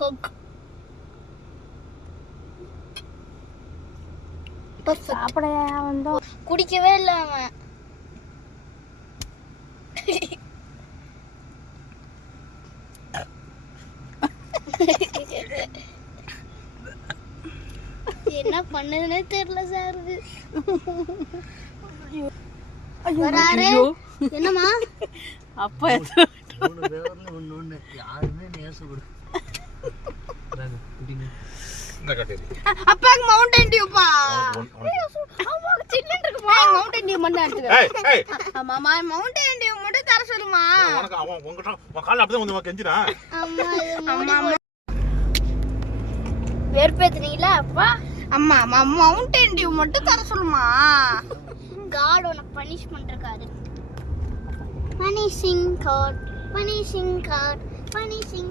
Coke. சாப்பிடையா வந்தோம். குடிக்கவே இல்லை அவன். என்ன பண்ணுதுன்னே தெரியல சார். என்னம்மா அப்பா அப்பாக்கு மவுண்டன் டியூப்பா. மவுண்டன் டியூ மட்டும் எடுத்துக்க. ஆமாமா மவுண்டன் டியூ மட்டும் தர சொல்லுமா. வெறுப்பேத்துனீங்களா அப்பா? அம்மா மவுண்டன் டியூ மட்டும் தர சொல்லுமா. காட் உனக்கு பனிஷ் பண்றாரு. Punishing God, punishing God, punishing.